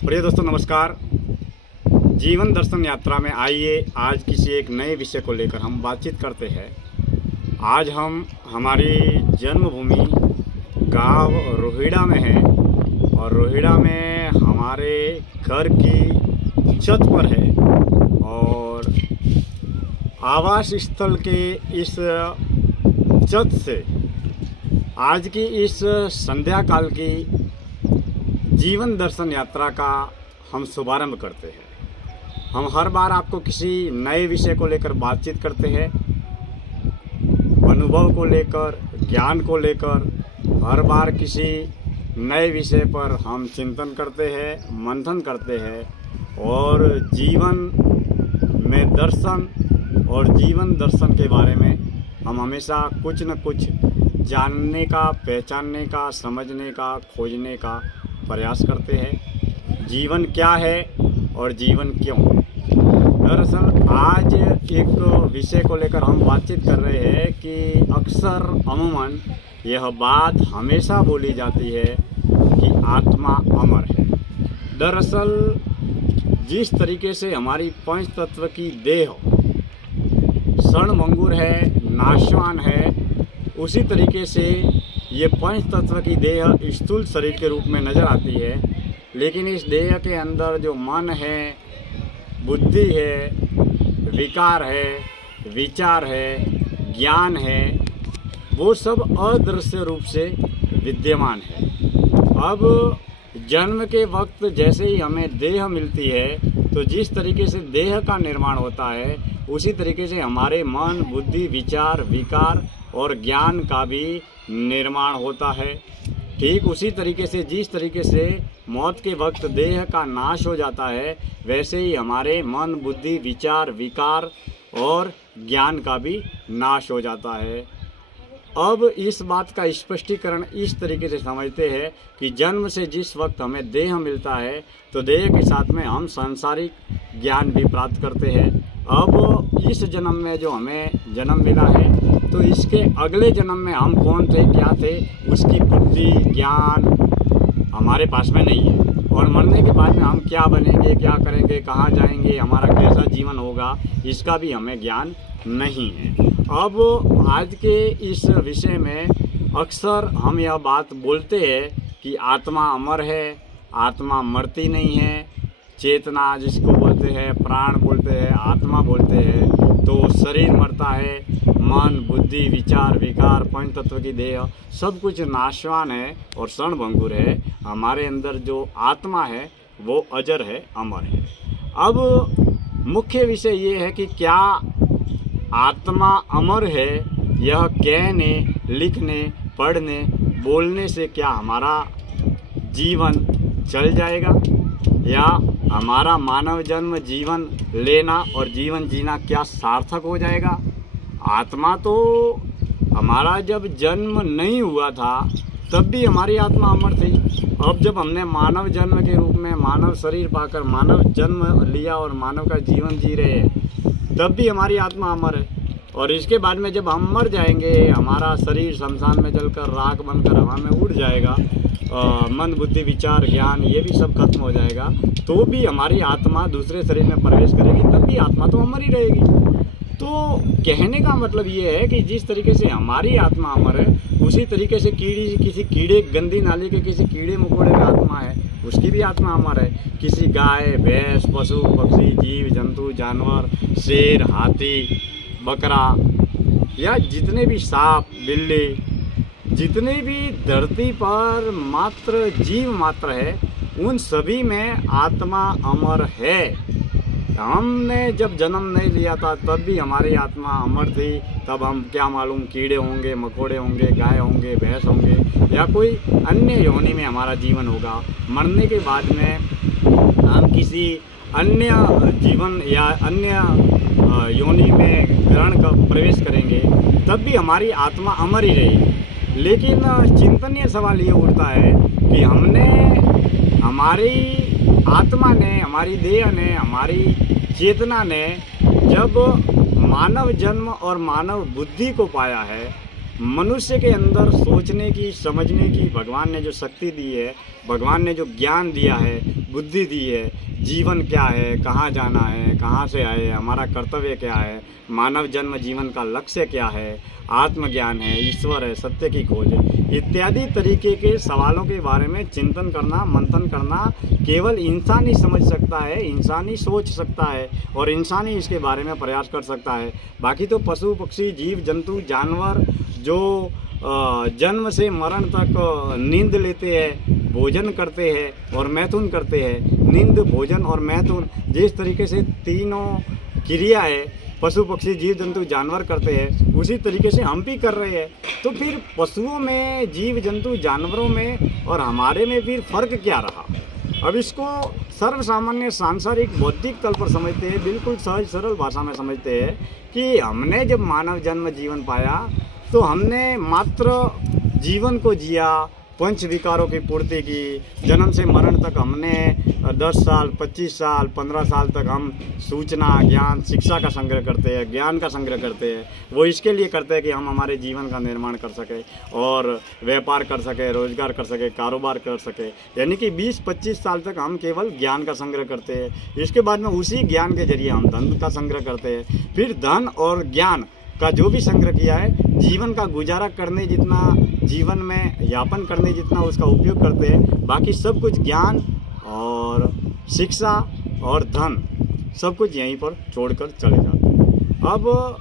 प्रिय दोस्तों नमस्कार। जीवन दर्शन यात्रा में आइए आज किसी एक नए विषय को लेकर हम बातचीत करते हैं। आज हम हमारी जन्मभूमि गांव रोहिड़ा में हैं और रोहिड़ा में हमारे घर की छत पर है और आवास स्थल के इस छत से आज की इस संध्या काल की जीवन दर्शन यात्रा का हम शुभारंभ करते हैं। हम हर बार आपको किसी नए विषय को लेकर बातचीत करते हैं, अनुभव को लेकर, ज्ञान को लेकर। हर बार किसी नए विषय पर हम चिंतन करते हैं, मंथन करते हैं और जीवन में दर्शन और जीवन दर्शन के बारे में हम हमेशा कुछ न कुछ जानने का, पहचानने का, समझने का, खोजने का प्रयास करते हैं। जीवन क्या है और जीवन क्यों। दरअसल आज एक विषय को लेकर हम बातचीत कर रहे हैं कि अक्सर अमूमन यह बात हमेशा बोली जाती है कि आत्मा अमर है। दरअसल जिस तरीके से हमारी पंच तत्व की देह क्षणभंगुर है, नाशवान है, उसी तरीके से ये पंच तत्व की देह स्थूल शरीर के रूप में नज़र आती है। लेकिन इस देह के अंदर जो मन है, बुद्धि है, विकार है, विचार है, ज्ञान है, वो सब अदृश्य रूप से विद्यमान है। अब जन्म के वक्त जैसे ही हमें देह मिलती है तो जिस तरीके से देह का निर्माण होता है उसी तरीके से हमारे मन, बुद्धि, विचार, विकार और ज्ञान का भी निर्माण होता है। ठीक उसी तरीके से जिस तरीके से मौत के वक्त देह का नाश हो जाता है वैसे ही हमारे मन, बुद्धि, विचार, विकार और ज्ञान का भी नाश हो जाता है। अब इस बात का स्पष्टीकरण इस तरीके से समझते हैं कि जन्म से जिस वक्त हमें देह मिलता है तो देह के साथ में हम सांसारिक ज्ञान भी प्राप्त करते हैं। अब इस जन्म में जो हमें जन्म मिला है तो इसके अगले जन्म में हम कौन थे, क्या थे, उसकी बुद्धि, ज्ञान हमारे पास में नहीं है। और मरने के बाद में हम क्या बनेंगे, क्या करेंगे, कहाँ जाएंगे, हमारा कैसा जीवन होगा, इसका भी हमें ज्ञान नहीं है। अब आज के इस विषय में अक्सर हम यह बात बोलते हैं कि आत्मा अमर है, आत्मा मरती नहीं है। चेतना जिसको बोलते हैं, प्राण बोलते हैं, आत्मा बोलते हैं, तो शरीर मरता है, मन, बुद्धि, विचार, विकार, पंच तत्व की देह सब कुछ नाशवान है और क्षणभंगुर है। हमारे अंदर जो आत्मा है वो अजर है, अमर है। अब मुख्य विषय ये है कि क्या आत्मा अमर है, यह कहने, लिखने, पढ़ने, बोलने से क्या हमारा जीवन चल जाएगा या हमारा मानव जन्म जीवन लेना और जीवन जीना क्या सार्थक हो जाएगा। आत्मा तो हमारा जब जन्म नहीं हुआ था तब भी हमारी आत्मा अमर थी। अब जब हमने मानव जन्म के रूप में मानव शरीर पाकर मानव जन्म लिया और मानव का जीवन जी रहे हैं तब भी हमारी आत्मा अमर है। और इसके बाद में जब हम मर जाएंगे, हमारा शरीर शमशान में जलकर राख बनकर हवा में उड़ जाएगा, मन, बुद्धि, विचार, ज्ञान ये भी सब खत्म हो जाएगा, तो भी हमारी आत्मा दूसरे शरीर में प्रवेश करेगी, तब भी आत्मा तो अमर ही रहेगी। तो कहने का मतलब ये है कि जिस तरीके से हमारी आत्मा अमर है उसी तरीके से किसी कीड़े, गंदी नाली के किसी कीड़े मकोड़े में आत्मा है, उसकी भी आत्मा अमर है। किसी गाय, भैंस, पशु, पक्षी, जीव जंतु, जानवर, शेर, हाथी, बकरा या जितने भी सांप, बिल्ली, जितने भी धरती पर मात्र जीव मात्र है उन सभी में आत्मा अमर है। हमने जब जन्म नहीं लिया था तब भी हमारी आत्मा अमर थी। तब हम क्या मालूम कीड़े होंगे, मकोड़े होंगे, गाय होंगे, भैंस होंगे या कोई अन्य योनि में हमारा जीवन होगा। मरने के बाद में हम किसी अन्य जीवन या अन्य योनि में ग्रहण का प्रवेश करेंगे तब भी हमारी आत्मा अमर ही रहेगी। लेकिन चिंतनीय सवाल ये उठता है कि हमने, हमारी आत्मा ने, हमारी देह ने, हमारी चेतना ने जब मानव जन्म और मानव बुद्धि को पाया है मनुष्य के अंदर सोचने की, समझने की भगवान ने जो शक्ति दी है, भगवान ने जो ज्ञान दिया है, बुद्धि दी है, जीवन क्या है, कहाँ जाना है, कहाँ से आए, हमारा कर्तव्य क्या है, मानव जन्म जीवन का लक्ष्य क्या है, आत्मज्ञान है, ईश्वर है, सत्य की खोज है, इत्यादि तरीके के सवालों के बारे में चिंतन करना, मंथन करना केवल इंसान ही समझ सकता है, इंसान ही सोच सकता है और इंसान ही इसके बारे में प्रयास कर सकता है। बाकी तो पशु पक्षी, जीव जंतु, जानवर जो जन्म से मरण तक नींद लेते हैं, भोजन करते हैं और मैथुन करते हैं, नींद, भोजन और मैथुन जिस तरीके से तीनों क्रिया है पशु पक्षी जीव जंतु जानवर करते हैं, उसी तरीके से हम भी कर रहे हैं। तो फिर पशुओं में, जीव जंतु जानवरों में और हमारे में फिर फर्क क्या रहा? अब इसको सर्वसामान्य सांसारिक बौद्धिक तल पर समझते हैं, बिल्कुल सहज सरल भाषा में समझते हैं कि हमने जब मानव जन्म जीवन पाया तो हमने मात्र जीवन को जिया, पंच विकारों की पूर्ति की, जन्म से मरण तक हमने 10 साल, 25 साल, 15 साल तक हम सूचना, ज्ञान, शिक्षा का संग्रह करते हैं, ज्ञान का संग्रह करते हैं। वो इसके लिए करते हैं कि हम हमारे जीवन का निर्माण कर सकें और व्यापार कर सकें, रोजगार कर सकें, कारोबार कर सकें। यानी कि 20-25 साल तक हम केवल ज्ञान का संग्रह करते हैं। इसके बाद में उसी ज्ञान के जरिए हम धन का संग्रह करते हैं। फिर धन और ज्ञान का जो भी संग्रह किया है, जीवन का गुजारा करने जितना, जीवन में यापन करने जितना उसका उपयोग करते हैं। बाकी सब कुछ ज्ञान और शिक्षा और धन सब कुछ यहीं पर छोड़कर चले जाते हैं। अब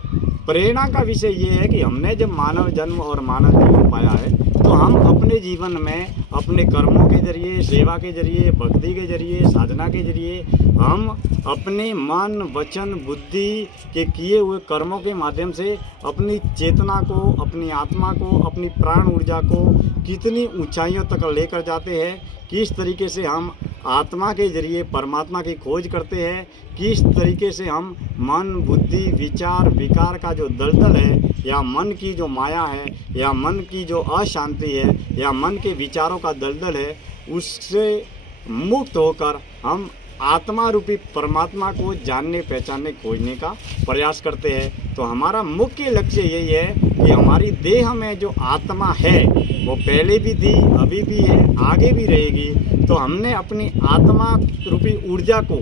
प्रेरणा का विषय ये है कि हमने जब मानव जन्म और मानव जीवन पाया है तो हम अपने जीवन में अपने कर्मों के जरिए, सेवा के जरिए, भक्ति के जरिए, साधना के जरिए हम अपने मन, वचन, बुद्धि के किए हुए कर्मों के माध्यम से अपनी चेतना को, अपनी आत्मा को, अपनी प्राण ऊर्जा को कितनी ऊंचाइयों तक लेकर जाते हैं, किस तरीके से हम आत्मा के जरिए परमात्मा की खोज करते हैं, किस तरीके से हम मन, बुद्धि, विचार, विकार का जो दलदल है, या मन की जो माया है, या मन की जो अशांति है, या मन के विचारों का दलदल है, उससे मुक्त होकर हम आत्मा रूपी परमात्मा को जानने, पहचानने, खोजने का प्रयास करते हैं। तो हमारा मुख्य लक्ष्य यही है कि हमारी देह में जो आत्मा है वो पहले भी थी, अभी भी है, आगे भी रहेगी। तो हमने अपनी आत्मा रूपी ऊर्जा को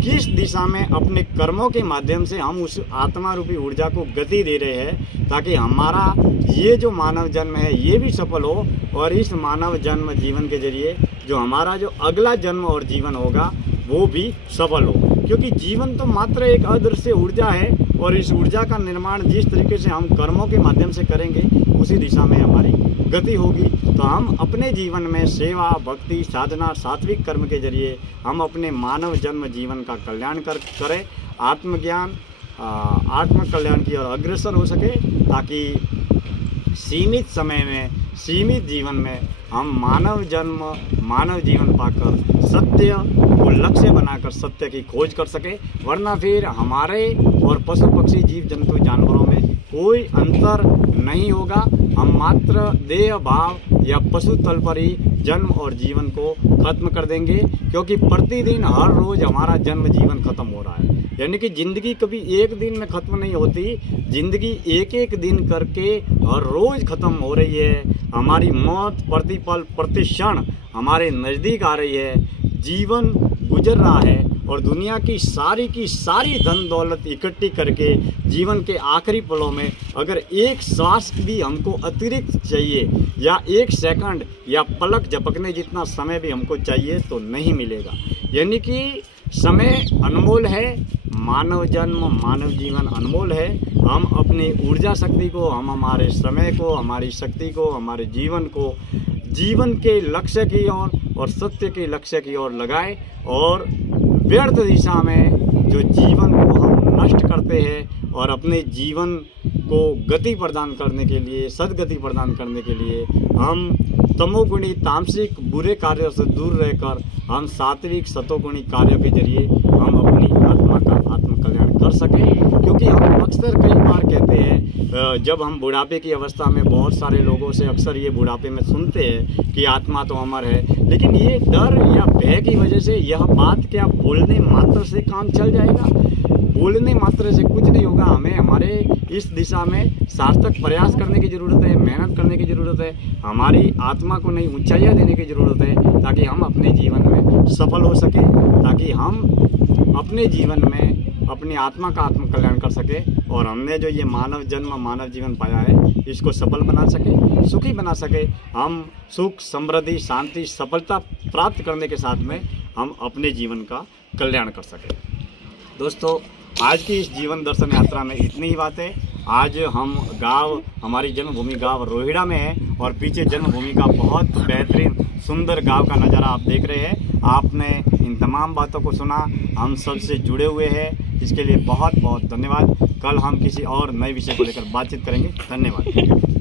किस दिशा में, अपने कर्मों के माध्यम से हम उस आत्मा रूपी ऊर्जा को गति दे रहे हैं, ताकि हमारा ये जो मानव जन्म है ये भी सफल हो और इस मानव जन्म जीवन के जरिए जो हमारा जो अगला जन्म और जीवन होगा वो भी सफल हो। क्योंकि जीवन तो मात्र एक अदृश्य ऊर्जा है और इस ऊर्जा का निर्माण जिस तरीके से हम कर्मों के माध्यम से करेंगे उसी दिशा में हमारी गति होगी। तो हम अपने जीवन में सेवा, भक्ति, साधना, सात्विक कर्म के जरिए हम अपने मानव जन्म जीवन का कल्याण करें, आत्मज्ञान, आत्म कल्याण की ओर अग्रसर हो सके, ताकि सीमित समय में, सीमित जीवन में हम मानव जन्म, मानव जीवन पाकर सत्य को लक्ष्य बनाकर सत्य की खोज कर सके। वरना फिर हमारे और पशु पक्षी जीव जंतु जानवरों में कोई अंतर नहीं होगा। हम मात्र देह भाव या पशु तल पर ही जन्म और जीवन को खत्म कर देंगे, क्योंकि प्रतिदिन हर रोज हमारा जन्म जीवन खत्म हो रहा है। यानी कि जिंदगी कभी एक दिन में खत्म नहीं होती, जिंदगी एक एक दिन करके हर रोज खत्म हो रही है। हमारी मौत प्रतिपल प्रतिक्षण हमारे नज़दीक आ रही है। जीवन गुजर रहा है और दुनिया की सारी धन दौलत इकट्ठी करके जीवन के आखिरी पलों में अगर एक श्वास भी हमको अतिरिक्त चाहिए या एक सेकंड या पलक झपकने जितना समय भी हमको चाहिए तो नहीं मिलेगा। यानी कि समय अनमोल है, मानव जन्म, मानव जीवन अनमोल है। हम अपनी ऊर्जा शक्ति को, हम हमारे समय को, हमारी शक्ति को, हमारे जीवन को जीवन के लक्ष्य की ओर और सत्य के लक्ष्य की ओर लगाएं और व्यर्थ दिशा में जो जीवन को हम नष्ट करते हैं और अपने जीवन को गति प्रदान करने के लिए, सद्गति प्रदान करने के लिए हम तमोगुणी तामसिक बुरे कार्यों से दूर रहकर हम सात्विक सतोगुणी कार्यों के जरिए हम अपनी आत्मा का आत्म कल्याण कर सके। क्योंकि हम अक्सर कई बार कहते हैं, जब हम बुढ़ापे की अवस्था में बहुत सारे लोगों से अक्सर ये बुढ़ापे में सुनते हैं कि आत्मा तो अमर है, लेकिन ये डर या भय की वजह से यह बात क्या बोलने मात्र से काम चल जाएगा? बोलने मात्र से कुछ नहीं होगा। हमें हमारे इस दिशा में सार्थक प्रयास करने की ज़रूरत है, मेहनत करने की ज़रूरत है, हमारी आत्मा को नई ऊंचाइयां देने की ज़रूरत है, ताकि हम अपने जीवन में सफल हो सके, ताकि हम अपने जीवन में अपनी आत्मा का आत्म कल्याण कर सके और हमने जो ये मानव जन्म मानव जीवन पाया है इसको सफल बना सके, सुखी बना सके। हम सुख, समृद्धि, शांति, सफलता प्राप्त करने के साथ में हम अपने जीवन का कल्याण कर सके। दोस्तों, आज की इस जीवन दर्शन यात्रा में इतनी ही बातें। आज हम गांव, हमारी जन्मभूमि गांव रोहिड़ा में है और पीछे जन्मभूमि का बहुत बेहतरीन सुंदर गांव का नज़ारा आप देख रहे हैं। आपने इन तमाम बातों को सुना, हम सबसे जुड़े हुए हैं, इसके लिए बहुत बहुत धन्यवाद। कल हम किसी और नए विषय को लेकर बातचीत करेंगे। धन्यवाद।